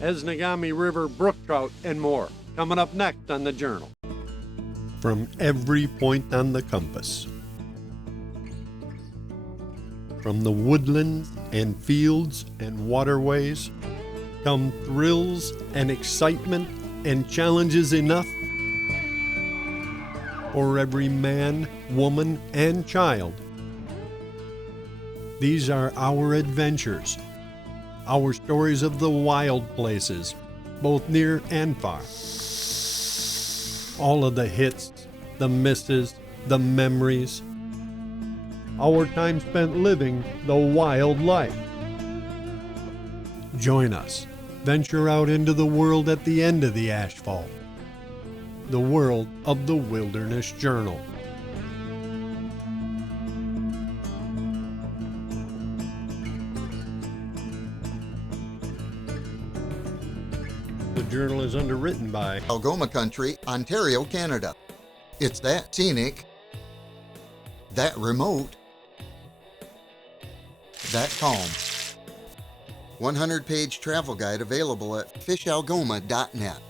Esnagami River brook trout, and more. Coming up next on the Journal. From every point on the compass, from the woodlands and fields and waterways, come thrills and excitement and challenges enough for every man, woman, and child. These are our adventures, our stories of the wild places, both near and far. All of the hits, the misses, the memories. Our time spent living the wild life. Join us. Venture out into the world at the end of the asphalt. The world of the Wilderness Journal. The Journal is underwritten by Algoma Country, Ontario, Canada. It's that scenic, that remote, that calm. 100-page travel guide available at fishalgoma.net.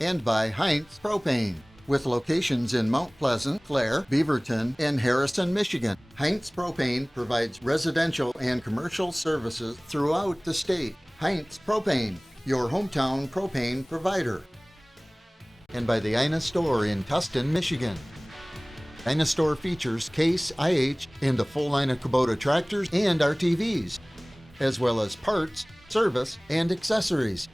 And by Heinz Propane, with locations in Mount Pleasant, Clare, Beaverton, and Harrison, Michigan. Heinz Propane provides residential and commercial services throughout the state. Heinz Propane, your hometown propane provider. And by the Ina Store in Tustin, Michigan. Ina Store features Case IH and a full line of Kubota tractors and RTVs, as well as parts, service, and accessories.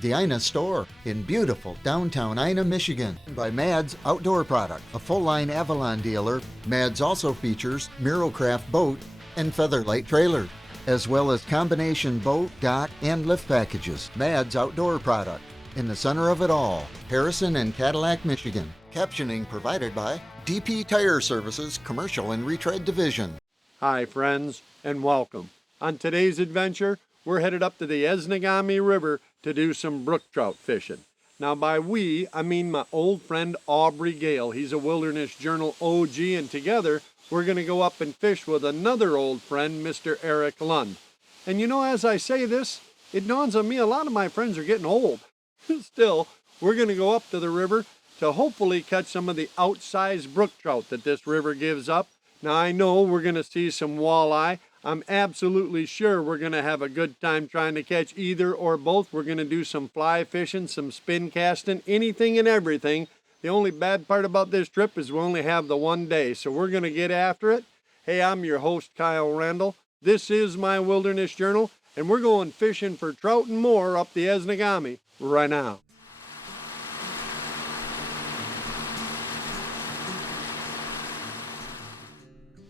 The Ina Store in beautiful downtown Ina, Michigan. By Mads Outdoor Product, a full-line Avalon dealer. Mads also features Mirocraft boat and Featherlight trailer, as well as combination boat, dock, and lift packages. Mads Outdoor Product, in the center of it all, Harrison and Cadillac, Michigan. Captioning provided by DP Tire Services Commercial and Retread Division. Hi, friends, and welcome. On today's adventure, we're headed up to the Esnagami River to do some brook trout fishing. Now, by we, I mean my old friend Aubrey Gale. He's a Wilderness Journal OG, and together we're going to go up and fish with another old friend, Mr. Eric Lund. And you know, as I say this, it dawns on me a lot of my friends are getting old. Still, we're going to go up to the river to hopefully catch some of the outsized brook trout that this river gives up. Now, I know we're going to see some walleye. I'm absolutely sure we're going to have a good time trying to catch either or both. We're going to do some fly fishing, some spin casting, anything and everything. The only bad part about this trip is we only have the one day, so we're going to get after it. Hey, I'm your host, Kyle Randall. This is my Wilderness Journal, and we're going fishing for trout and more up the Esnagami right now.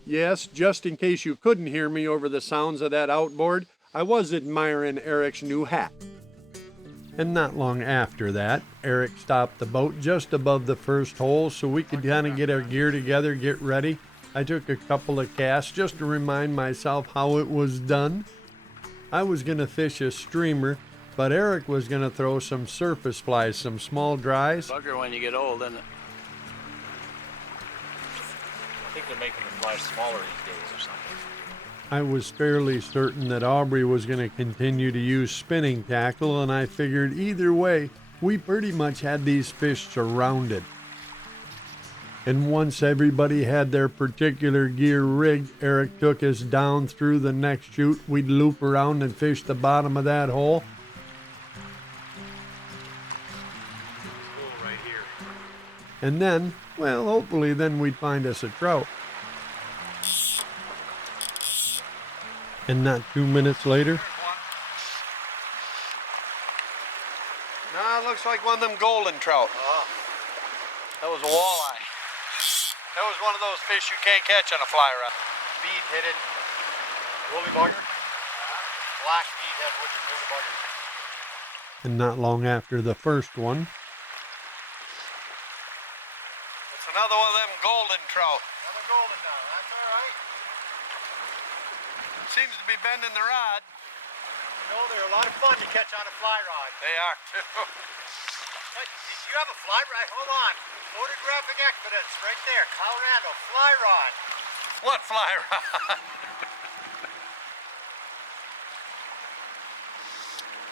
Yes, just in case you couldn't hear me over the sounds of that outboard, I was admiring Eric's new hat. And not long after that, Eric stopped the boat just above the first hole so we could kind of get our gear together, get ready. I took a couple of casts just to remind myself how it was done. I was going to fish a streamer, but Eric was going to throw some surface flies, some small dries. Bugger when you get old, isn't it? I think they're making the flies smaller these days or something. I was fairly certain that Aubrey was going to continue to use spinning tackle, and I figured either way, we pretty much had these fish surrounded. And once everybody had their particular gear rigged, Eric took us down through the next chute. We'd loop around and fish the bottom of that hole. Right here. And then, well, hopefully then we'd find us a trout. And not 2 minutes later, Nah, it looks like one of them golden trout. That was a walleye. That was one of those fish you can't catch on a fly rod. Bead hit it. Woolly bugger. Black bead head with the woolly bugger. and not long after the first one, It's another one of them golden trout. Another golden now. That's all right. It seems to be bending the rod. You know, they're a lot of fun to catch on a fly rod. They are too. Hey, did you have a fly rod? Hold on. Photographic evidence right there. Kyle Randall, fly rod. What fly rod?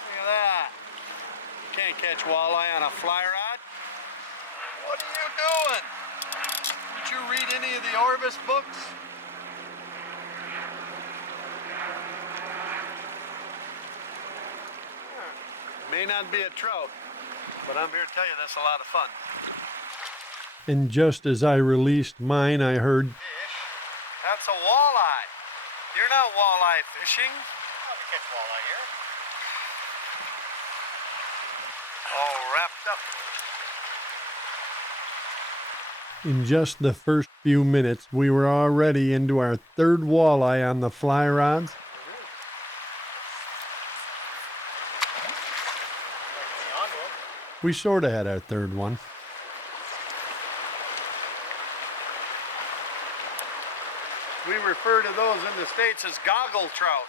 Look at that. can't catch walleye on a fly rod. What are you doing? Did you read any of the Orvis books? May not be a trout, but I'm here to tell you that's a lot of fun. And just as I released mine, I heard, Fish? That's a walleye. You're not walleye fishing. Oh, we catch walleye here. All wrapped up. in just the first few minutes, we were already into our third walleye on the fly rods. We sort of had our third one. We refer to those in the States as goggle trout.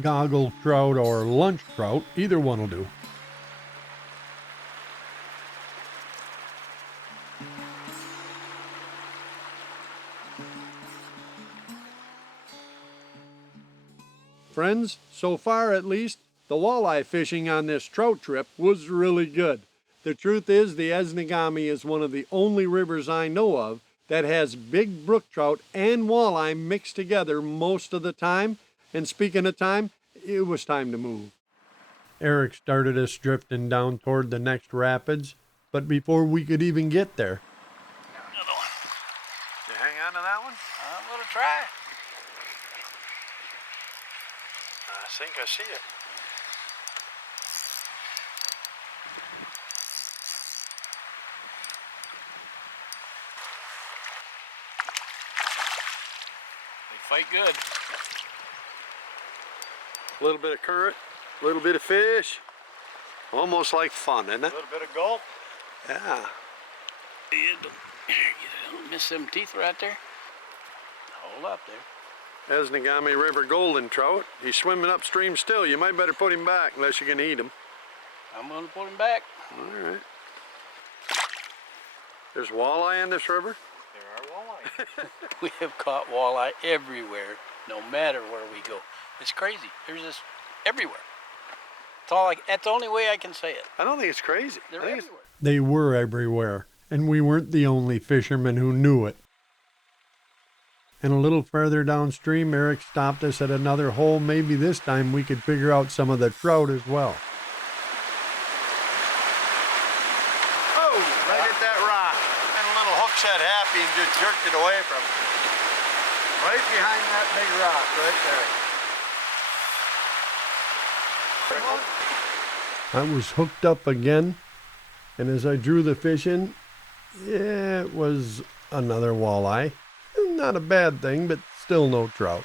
Goggle trout or lunch trout, either one will do. Friends, so far at least, the walleye fishing on this trout trip was really good. The truth is, the Esnagami is one of the only rivers I know of that has big brook trout and walleye mixed together most of the time. And speaking of time, it was time to move. Eric started us drifting down toward the next rapids, but before we could even get there, Another one. You hang on to that one? I'm gonna try. I think I see it. They fight good. A little bit of current, a little bit of fish. Almost like fun, isn't A it? little bit of gulp. Yeah. You don't miss them teeth right there. Hold up there. Esnagami River golden trout. He's swimming upstream still. You might better put him back unless you're gonna eat him. I'm gonna put him back. All right. There's walleye in this river? There are walleye. We have caught walleye everywhere, no matter where we go. It's crazy. There's this everywhere. That's the only way I can say it. I don't think it's crazy. They're I think it's- everywhere. they were everywhere, and we weren't the only fishermen who knew it. And a little further downstream, Eric stopped us at another hole. Maybe this time we could figure out some of the trout as well. Oh, right at that rock. And a little hook set happy and just jerked it away from him. Right behind that big rock, right there. I was hooked up again, and as I drew the fish in, it was another walleye. Not a bad thing, but still no trout.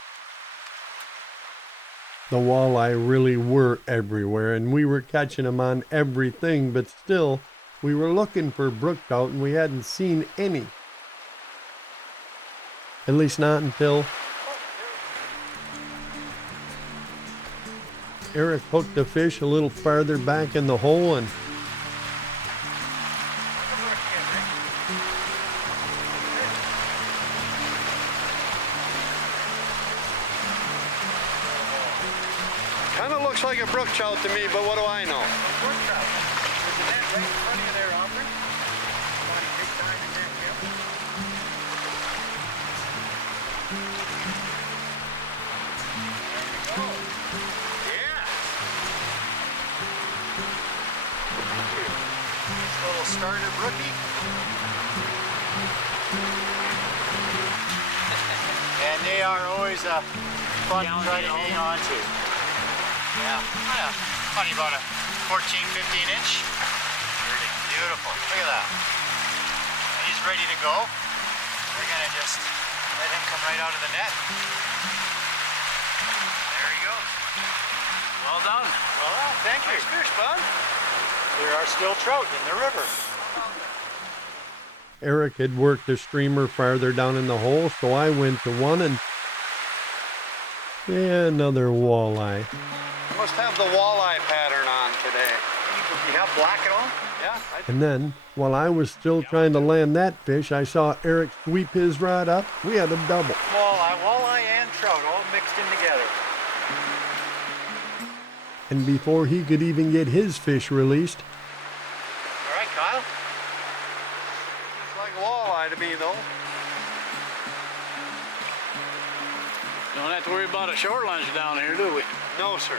The walleye really were everywhere, and we were catching them on everything, but still, we were looking for brook trout, and we hadn't seen any. At least not until Eric hooked the fish a little farther back in the hole, and Kind of looks like a brook trout to me, but what do I know? Brook trout. There's a net right in front of you there, Aubrey. Want to take time and net him? There you go. Yeah. This little starter brookie. And they are always fun to try to hang on to. Yeah. Funny about a 14, 15 inch. Pretty beautiful. Look at that. He's ready to go. We're gonna just let him come right out of the net. There he goes. Well done. Well, thank you. Nice fish, bud. There are still trout in the river. Eric had worked a streamer farther down in the hole, so I went to one and another walleye. Must have the walleye pattern on today. You have black at all? Yeah. And then, while I was still trying to land that fish, I saw Eric sweep his rod up. We had a double. Walleye and trout all mixed in together. And before he could even get his fish released, All right, Kyle. Looks like walleye to me, though. Don't have to worry about a short lunch down here, do we? No, sir.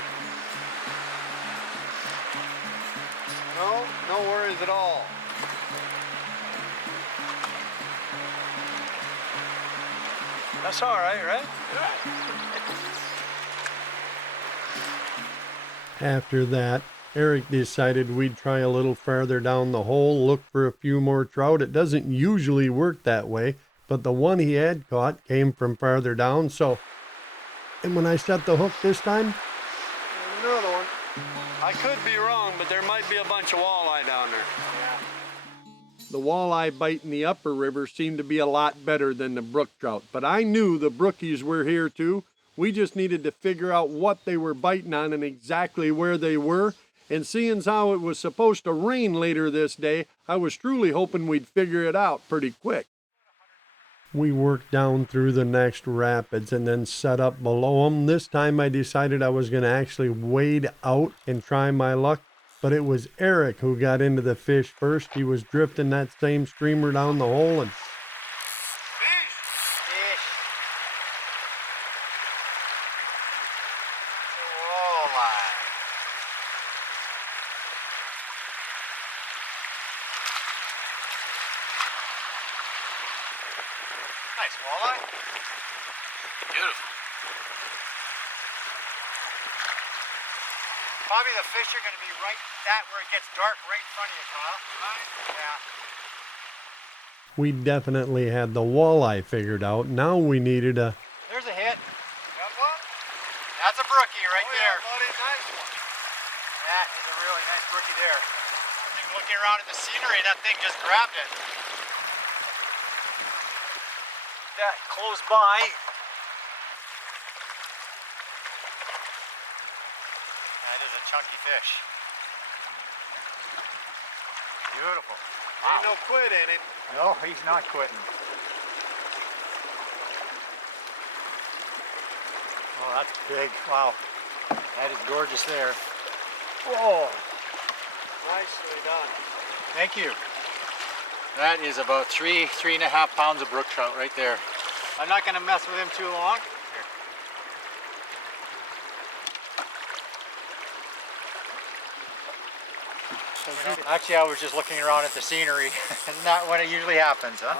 No, no worries at all. That's all right, right? after that, Eric decided we'd try a little farther down the hole, look for a few more trout. It doesn't usually work that way, but the one he had caught came from farther down, so... And when I set the hook this time... Another one. I could be wrong, but there might be a bunch of walleye down there. The walleye bite in the upper river seemed to be a lot better than the brook trout, but I knew the brookies were here too. We just needed to figure out what they were biting on and exactly where they were. And seeing as how it was supposed to rain later this day, I was truly hoping we'd figure it out pretty quick. We worked down through the next rapids and then set up below them. This time I decided I was going to actually wade out and try my luck. But it was Eric who got into the fish first. He was drifting that same streamer down the hole and... Fish! It's a walleye. Nice walleye. Beautiful. Probably the fish are going to be right that where it gets dark right in front of you, Kyle. Right? Yeah. We definitely had the walleye figured out. Now we needed a... There's a hit. Got one? That's a brookie right there. Buddy, nice one. That is a really nice brookie there. I think looking around at the scenery, that thing just grabbed it. That close by. That is a chunky fish. Beautiful. Ain't no quit in him. No, he's not quitting. Oh, that's big. Wow. That is gorgeous there. Whoa. Nicely done. Thank you. That is about 3.5 pounds of brook trout right there. I'm not going to mess with him too long. Here. Actually, I was just looking around at the scenery. Isn't that when it usually happens, huh?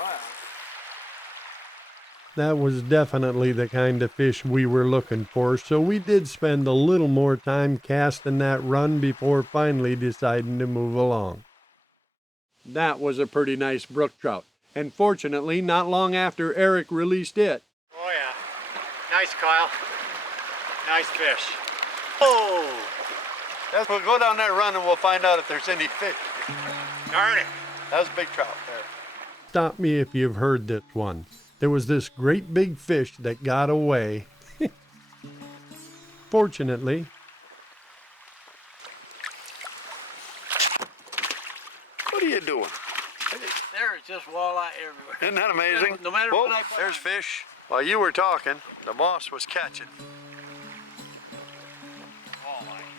That was definitely the kind of fish we were looking for, so we did spend a little more time casting that run before finally deciding to move along. That was a pretty nice brook trout, and fortunately, not long after Eric released it. Oh yeah. Nice, Kyle. Nice fish. Oh! We'll go down that run and we'll find out if there's any fish. Darn it. That was a big trout there. Stop me if you've heard this one. There was this great big fish that got away. Fortunately, What are you doing? There's just walleye everywhere. Isn't that amazing? No matter Whoa, what I put there's on. fish. While you were talking, the boss was catching.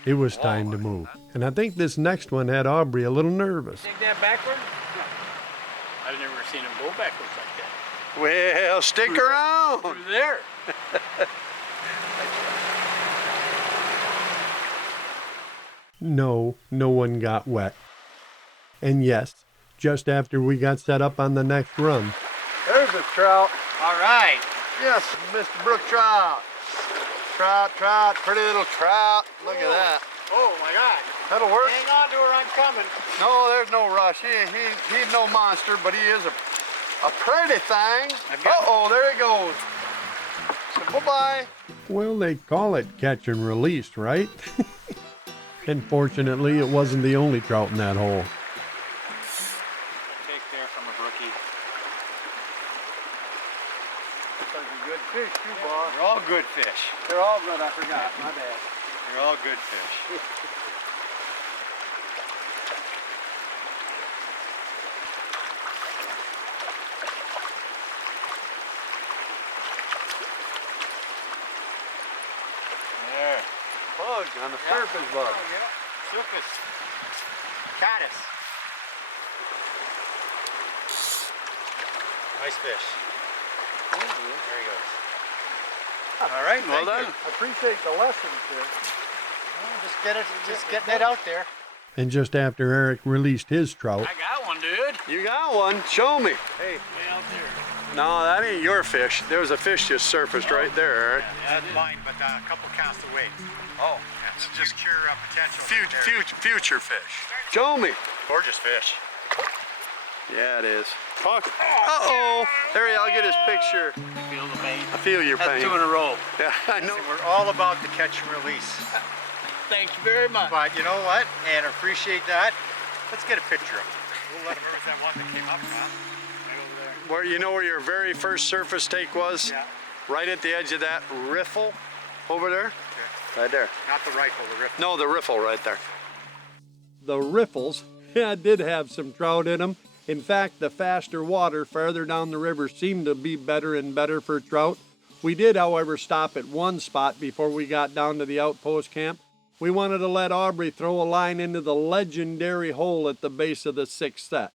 it was time to move. And I think this next one had Aubrey a little nervous. Take that backward? I've never seen him go backwards like that. Well, stick around. Through there. No one got wet. And yes, just after we got set up on the next run, There's a trout. All right. Yes, Mr. Brook Trout. Trout, pretty little trout. Look at that. Oh my God. That'll work. Hang on to her, I'm coming. No, there's no rush. He's no monster, but he is a pretty thing. Uh-oh, there he goes. So bye-bye. well, they call it catch and release, right? And fortunately, it wasn't the only trout in that hole. Take there from a brookie. That's a good fish, too, boss. They're all good fish. They're all good. I forgot. My bad. They're all good fish. There on the surface bug. Yeah. Surface. Caddis. Nice fish. There he goes. All right, Well thank done. you. I appreciate the lessons here. Just getting it out there. And just after Eric released his trout, I got one, dude. You got one. Show me. Hey. Way out there. No, that ain't your fish. There was a fish just surfaced right there, Eric. That's mine, but a couple casts away. Oh. That's just future potential. Future fish. Show me. Gorgeous fish. Yeah, it is. Uh-oh. There I'll get his picture. Feel the pain. I feel your That's pain. 2 in a row. Yeah, I know. We're all about the catch and release. Thank you very much. But you know what? And appreciate that. Let's get a picture of it. We'll let him remember that one that came up, huh? Right over there. Where you know where your very first surface take was? Yeah. Right at the edge of that riffle over there? Okay. Right there. Not the rifle, the riffle. No, the riffle right there. The riffles, yeah, did have some trout in them. In fact, the faster water farther down the river seemed to be better and better for trout. We did, however, stop at one spot before we got down to the outpost camp. We wanted to let Aubrey throw a line into the legendary hole at the base of the 6th set.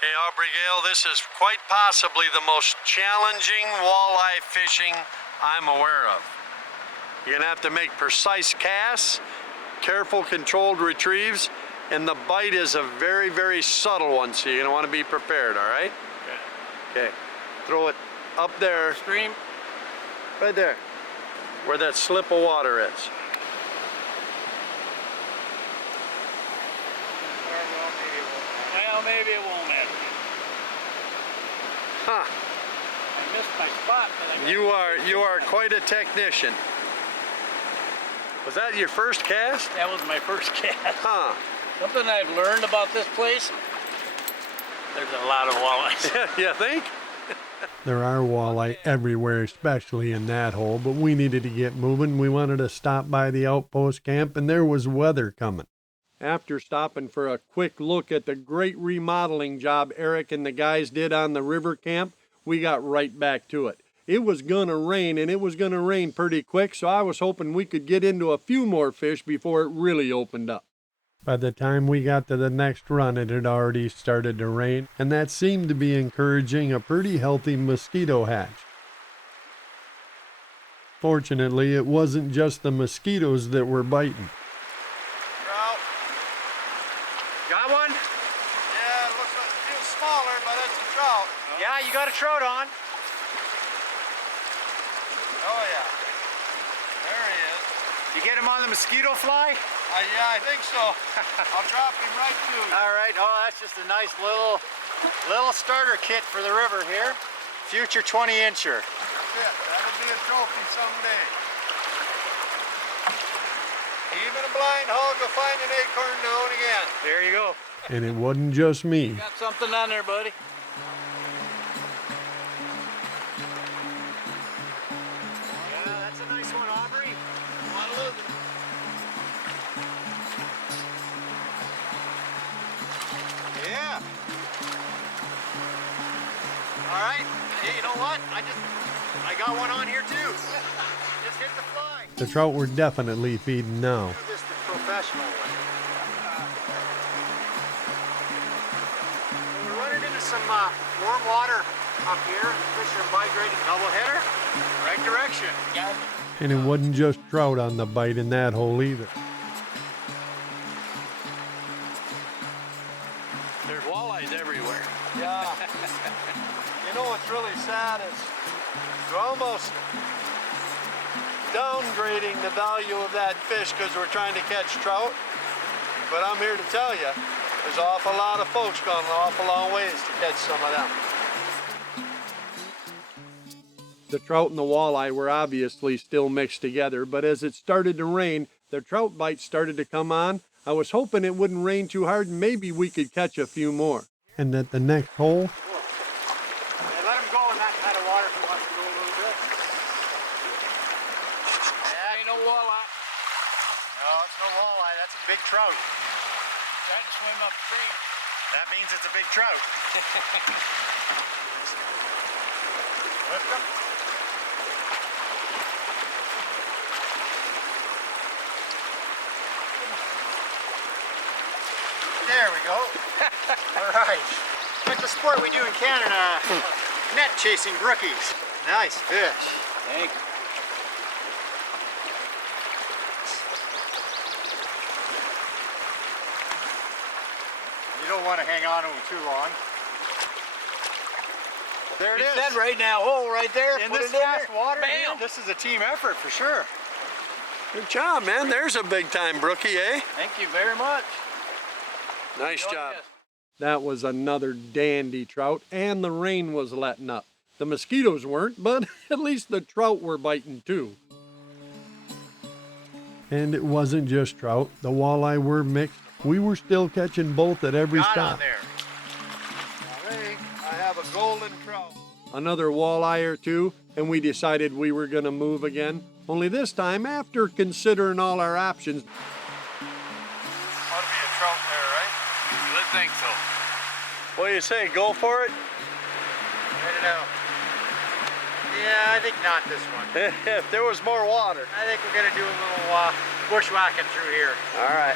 Hey, Aubrey Gale, this is quite possibly the most challenging walleye fishing I'm aware of. You're gonna have to make precise casts, careful, controlled retrieves, and the bite is a very, very subtle one, so you're gonna wanna be prepared, all right? Okay, throw it up there, Stream. right there, where that slip of water is. Well, maybe it won't matter. Huh, I missed my spot, but I got you are quite a technician. Was that your first cast? That was my first cast. Huh, Something I've learned about this place, there's a lot of walleyes. you think? there are walleye everywhere, especially in that hole, but we needed to get moving. We wanted to stop by the outpost camp, and there was weather coming. After stopping for a quick look at the great remodeling job Eric and the guys did on the river camp, we got right back to it. It was gonna rain, and it was gonna rain pretty quick, so I was hoping we could get into a few more fish before it really opened up. By the time we got to the next run, it had already started to rain, and that seemed to be encouraging a pretty healthy mosquito hatch. Fortunately, it wasn't just the mosquitoes that were biting. Trout. Got one? Yeah, it looks like it feels smaller, but it's a trout. Yeah, you got a trout on. Oh yeah, there he is. You get him on the mosquito fly? Yeah, I think so. I'll drop him right to you. All right. Oh, that's just a nice little starter kit for the river here. Future 20-incher. That's it. That'll be a trophy someday. Even a blind hog will find an acorn now and again. There you go. And it wasn't just me. Got something on there, buddy. Yeah, that's a nice one, Aubrey. Want to look? Yeah. All right. Hey, you know what? I got one on here too. Just hit the fly. The trout were definitely feeding now. Do this the professional way. We're running into some warm water up here. The fish are migrating double header, right direction. Got it. And it wasn't just trout on the bite in that hole either. There's walleyes everywhere. Yeah. You know what's really sad is we're almost downgrading the value of that fish because we're trying to catch trout. But I'm here to tell you, there's an awful lot of folks gone an awful long ways to catch some of them. The trout and the walleye were obviously still mixed together, but as it started to rain, the trout bites started to come on. I was hoping it wouldn't rain too hard and maybe we could catch a few more. And at the next hole, Yeah, let him go in that kind of water if he wants to go a little bit. That ain't no walleye. No, it's no walleye. That's a big trout. Trying to swim upstream. That means it's a big trout. Lift him. There we go. All right. It's a sport we do in Canada. Net chasing brookies. Nice fish. Thank you. You don't want to hang on to them too long. There it You is. said right now, oh, right there. In Put this it in fast there. water, Bam. dude, this is a team effort for sure. Good job, man. There's a big time brookie, eh? Thank you very much. Nice Enjoy job. this. That was another dandy trout, and the rain was letting up. The mosquitoes weren't, but at least the trout were biting too. And it wasn't just trout. The walleye were mixed. We were still catching both at every Got stop. on there. I think I have a golden trout. Another walleye or two, and we decided we were going to move again. Only this time, after considering all our options. Ought to be a trout there, right? You would think so. What do you say? Go for it? I don't know. Yeah, I think not this one. If there was more water. I think we're gonna do a little bushwhacking through here. All right.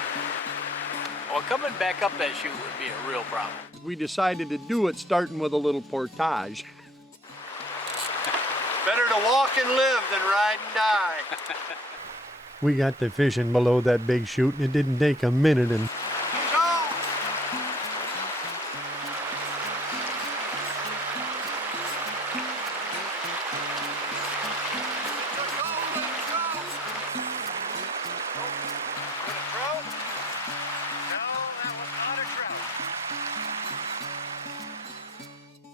Well, coming back up that chute would be a real problem. We decided to do it starting with a little portage. Better to walk and live than ride and die. We got to fishing below that big chute, and it didn't take a minute, and He's on!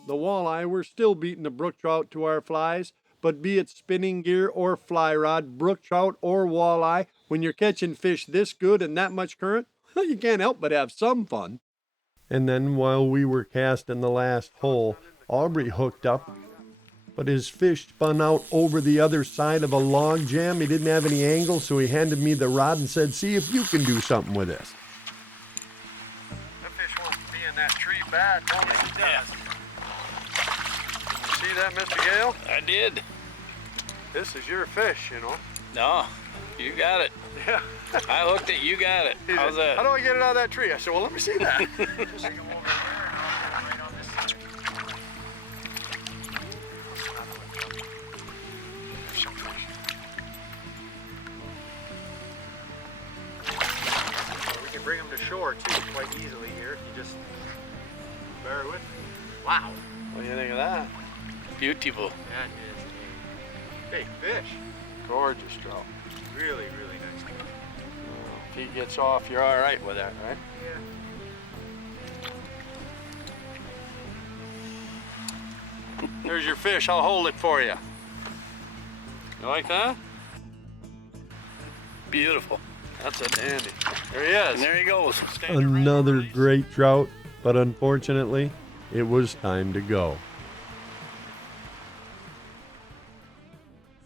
The walleye were still beating the brook trout to our flies, but be it spinning gear or fly rod, brook trout or walleye, when you're catching fish this good and that much current, you can't help but have some fun. And then while we were casting the last hole, Aubrey hooked up, but his fish spun out over the other side of a log jam. He didn't have any angle, so he handed me the rod and said, "See if you can do something with this." That fish wants to be in that tree bad, don't it? He does. See that, Mr. Gale? I did. This is your fish, you know. No, you got it. Yeah. I hooked it, you got it. He How's said, that? how do I get it out of that tree? I said, well, let me see that. Just come over there and I'll get it right on this side. We can bring them to shore too quite easily here if you just bear with me. Wow, What do you think of that? Beautiful. that is a big fish. Gorgeous trout. Really, really nice. If he gets off, you're all right with that, right? Yeah. There's your fish. I'll hold it for you. You like that? Beautiful. That's a dandy. There he And is. there he goes. Another great trout, but unfortunately, it was time to go.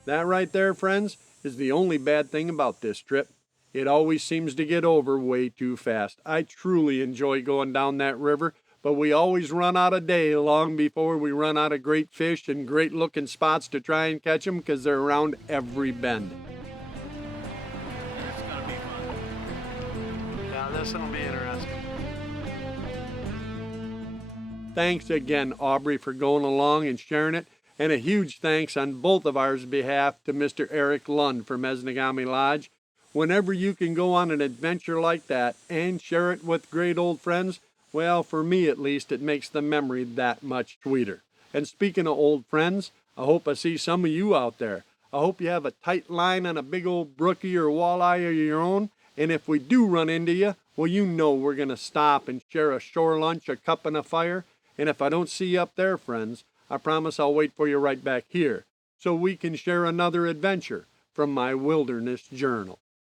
That right there, friends, is the only bad thing about this trip. It always seems to get over way too fast. I truly enjoy going down that river, but we always run out of day long before we run out of great fish and great looking spots to try and catch them because they're around every bend. It's gonna be fun. Now this will be interesting. Thanks again, Aubrey, for going along and sharing it. And a huge thanks on both of ours behalf to Mr. Eric Lund from Esnagami Lodge. Whenever you can go on an adventure like that and share it with great old friends, well, for me at least, it makes the memory that much sweeter. And speaking of old friends, I hope I see some of you out there. I hope you have a tight line on a big old brookie or walleye of your own. And if we do run into you, well, you know we're going to stop and share a shore lunch, a cup, and a fire. And if I don't see you up there, friends, I promise I'll wait for you right back here so we can share another adventure from my wilderness journal.